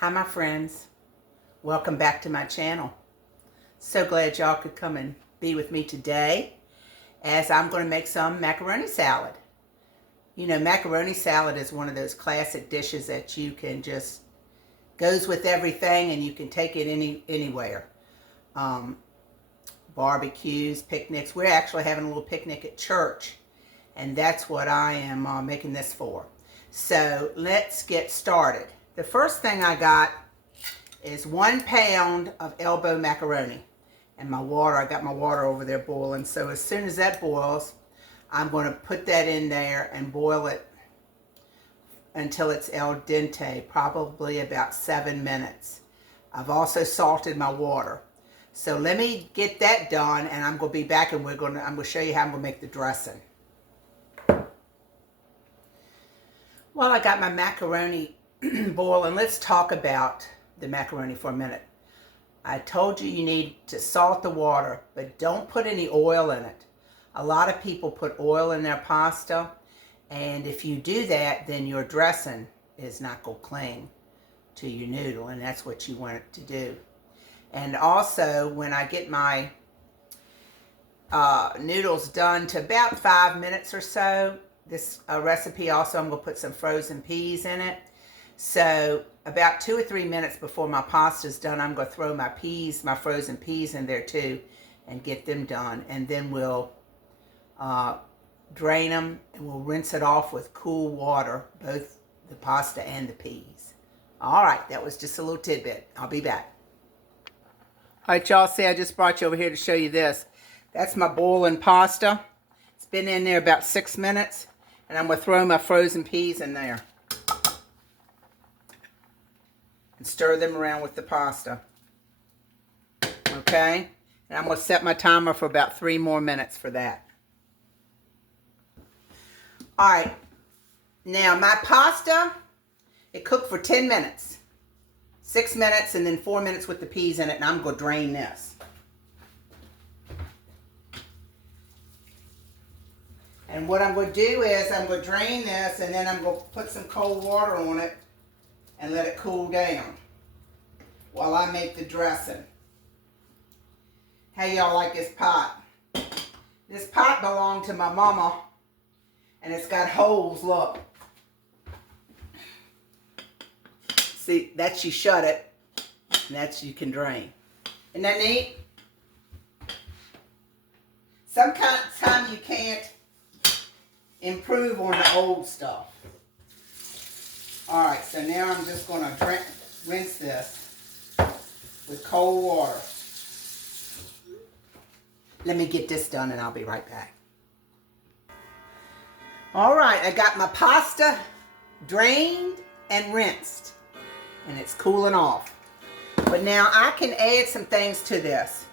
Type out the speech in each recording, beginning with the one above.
Hi my friends, welcome back to my channel. So glad y'all could come and be with me today as I'm going to make some macaroni salad. You know, macaroni salad is one of those classic dishes that you can just, goes with everything and you can take it anywhere. Barbecues, picnics. We're actually having a little picnic at church and that's what I am making this for. So let's get started. The first thing I got is 1 pound of elbow macaroni. And my water, I got my water over there boiling. So as soon as that boils, I'm going to put that in there and boil it until it's al dente, probably about 7 minutes. I've also salted my water. So let me get that done and I'm going to be back and I'm going to show you how I'm going to make the dressing. While I got my macaroni boiling, let's talk about the macaroni for a minute. I told you you need to salt the water, but don't put any oil in it. A lot of people put oil in their pasta, and if you do that, then your dressing is not going to cling to your noodle, and that's what you want it to do. And also, when I get my noodles done to about 5 minutes or so, this recipe also, I'm going to put some frozen peas in it. So about 2 or 3 minutes before my pasta's done, I'm going to throw my peas, my frozen peas in there too and get them done. And then we'll drain them and we'll rinse it off with cool water, both the pasta and the peas. All right, that was just a little tidbit. I'll be back. All right, y'all, see, I just brought you over here to show you this. That's my boiling pasta. It's been in there about 6 minutes. And I'm going to throw my frozen peas in there. And stir them around with the pasta. Okay? And I'm going to set my timer for about 3 more minutes for that. Alright. Now, my pasta, it cooked for 10 minutes. 6 minutes and then 4 minutes with the peas in it. And I'm going to drain this. And what I'm going to do is I'm going to drain this and then I'm going to put some cold water on it and let it cool down while I make the dressing. How y'all like this pot? This pot belonged to my mama and it's got holes, look. See, that's you shut it and that's you can drain. Isn't that neat? Sometimes you can't improve on the old stuff. Alright, so now I'm just going to rinse this with cold water. Let me get this done and I'll be right back. Alright, I got my pasta drained and rinsed. And it's cooling off. But now I can add some things to this.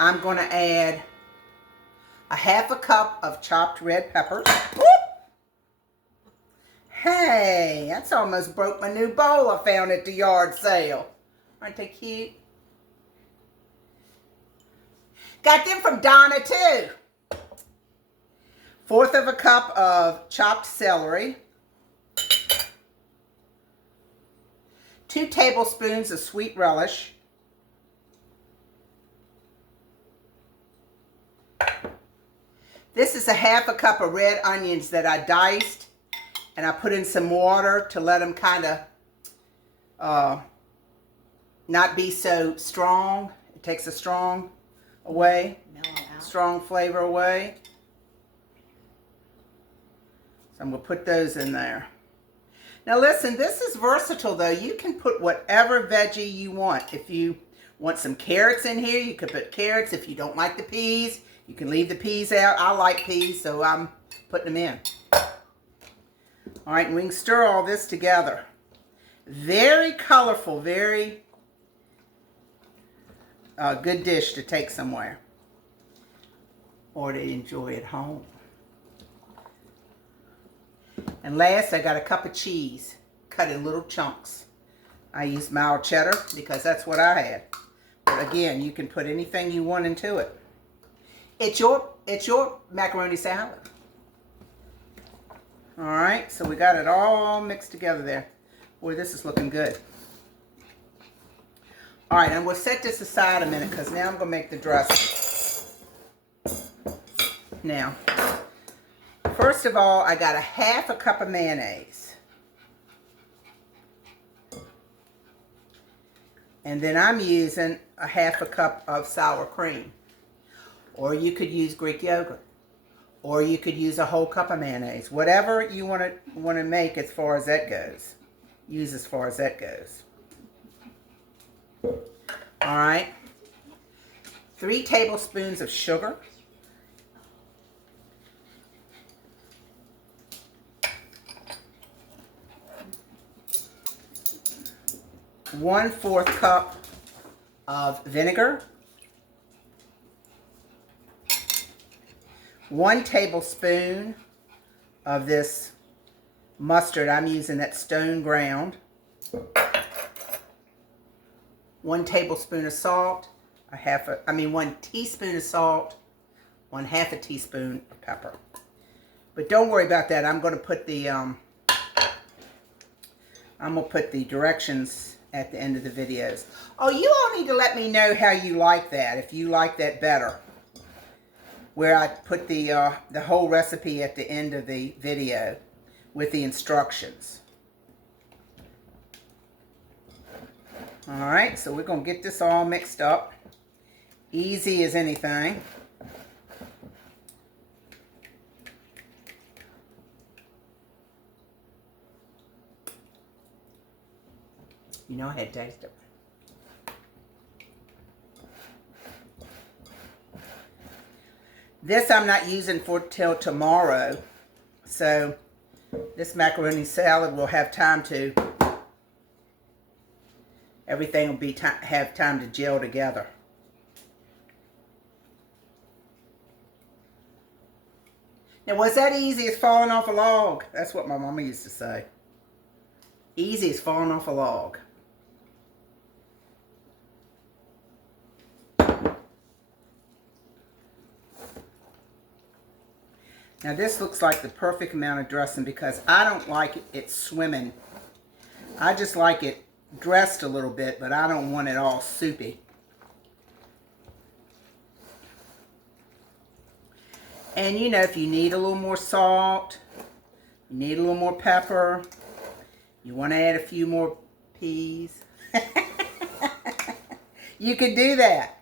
I'm going to add a 1/2 cup of chopped red peppers. Whoop! Hey, that's almost broke my new bowl I found at the yard sale. Aren't they cute? Got them from Donna too. 1/4 cup of chopped celery. 2 tablespoons of sweet relish. This is a 1/2 cup of red onions that I diced and I put in some water to let them kind of not be so strong. It takes the strong away, strong flavor away. So I'm going to put those in there. Now listen, this is versatile though. You can put whatever veggie you want. If you want some carrots in here, you could put carrots. If you don't like the peas, you can leave the peas out. I like peas, so I'm putting them in. All right, and we can stir all this together. Very colorful, very good dish to take somewhere or to enjoy at home. And last, I got a cup of cheese cut in little chunks. I used mild cheddar because that's what I had. But again, you can put anything you want into it. It's your macaroni salad. All right, so we got it all mixed together there. Boy, this is looking good. All right, I'm going to set this aside a minute because now I'm going to make the dressing. Now, first of all, I got a half a cup of mayonnaise. And then I'm using a half a cup of sour cream. Or you could use Greek yogurt. Or you could use a whole cup of mayonnaise. Whatever you want to make as far as that goes. Use as far as that goes. All right. 3 tablespoons of sugar. 1/4 cup of vinegar. 1 tablespoon of this mustard. I'm using that stone ground. 1 tablespoon of salt. 1 teaspoon of salt. 1/2 a teaspoon of pepper. But don't worry about that. I'm going to put the directions at the end of the videos. Oh, you all need to let me know how you like that, if you like that better. Where I put the whole recipe at the end of the video with the instructions. Alright, so we're going to get this all mixed up. Easy as anything. You know I had tasted it. This I'm not using till tomorrow. So this macaroni salad will have time to, everything will have time to gel together. Now, was that easy as falling off a log? That's what my mama used to say. Easy as falling off a log. Now this looks like the perfect amount of dressing because I don't like it swimming. I just like it dressed a little bit, but I don't want it all soupy. And you know, if you need a little more salt, you need a little more pepper, you want to add a few more peas, you can do that.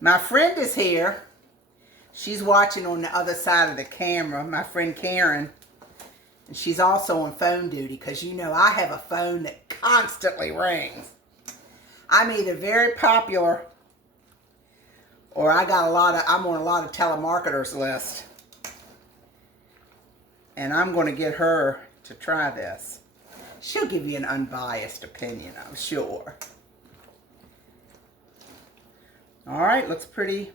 My friend is here. She's watching on the other side of the camera, my friend Karen. And she's also on phone duty because you know I have a phone that constantly rings. I'm either very popular or I'm on a lot of telemarketers list. And I'm going to get her to try this. She'll give you an unbiased opinion, I'm sure. All right, looks pretty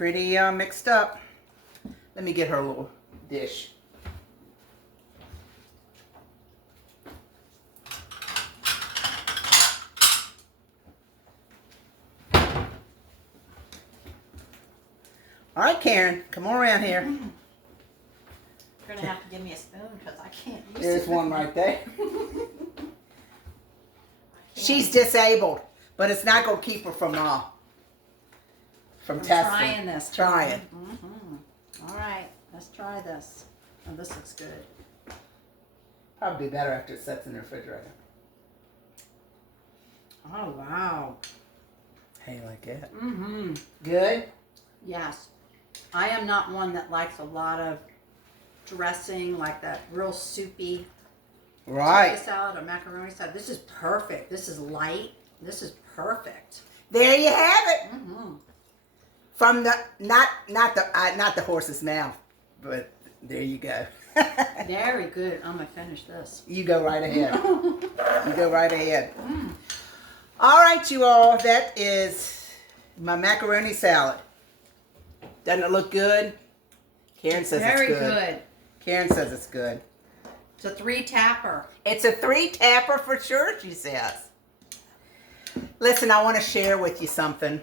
mixed up. Let me get her a little dish. All right, Karen, come on around here. You're going to have to give me a spoon because I can't use it. There's one right there. She's disabled, but it's not going to keep her from testing. Trying this. Trying. Mm-hmm. All right, let's try this. Oh, this looks good. Probably better after it sets in the refrigerator. Oh, wow. How you like it? Mm-hmm. Good? Yes. I am not one that likes a lot of dressing, like that real soupy Right. salad or macaroni salad. This is perfect. This is light. This is perfect. There you have it. Mm-hmm. From the not the horse's mouth, but there you go. Very good. I'm gonna finish this. You go right ahead. You go right ahead. All right, you all. That is my macaroni salad. Doesn't it look good? Karen says Very it's good. good. Karen says it's good. It's a 3-tapper. It's a 3-tapper for sure, she says. Listen, I want to share with you something.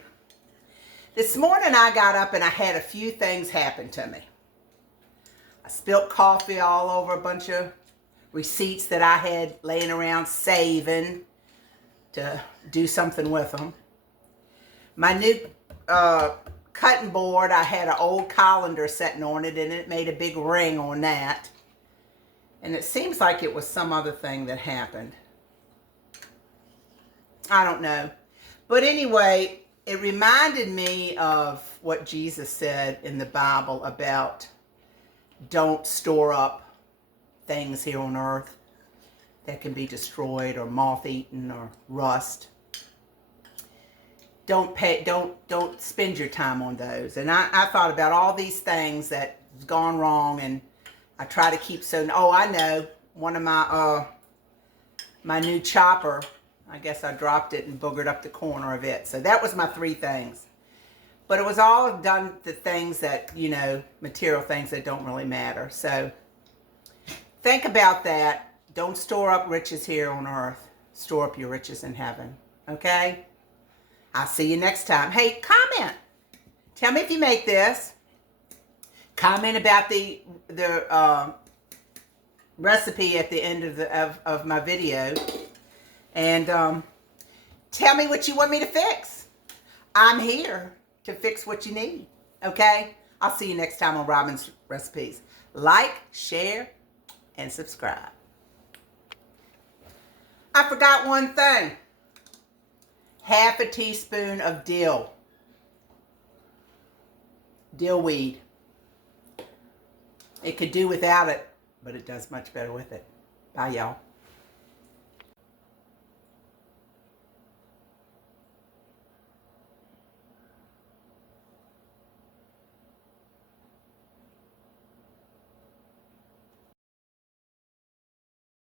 This morning I got up and I had a few things happen to me. I spilled coffee all over a bunch of receipts that I had laying around saving to do something with them. My new cutting board, I had an old colander sitting on it, and it made a big ring on that. And it seems like it was some other thing that happened. I don't know. But anyway, it reminded me of what Jesus said in the Bible about don't store up things here on earth that can be destroyed or moth-eaten or rust. Don't spend your time on those. And I thought about all these things that have gone wrong, and I try to keep I know, one of my new chopper, I guess I dropped it and boogered up the corner of it. So that was my 3 things. But it was all done the things that, material things that don't really matter. So think about that. Don't store up riches here on earth. Store up your riches in heaven. Okay? I'll see you next time. Hey, comment. Tell me if you make this. Comment about the recipe at the end of my video. And tell me what you want me to fix. I'm here to fix what you need. Okay? I'll see you next time on Robin's Recipes. Like, share, and subscribe. I forgot one thing. Half a teaspoon of dill. Dill weed. It could do without it, but it does much better with it. Bye, y'all.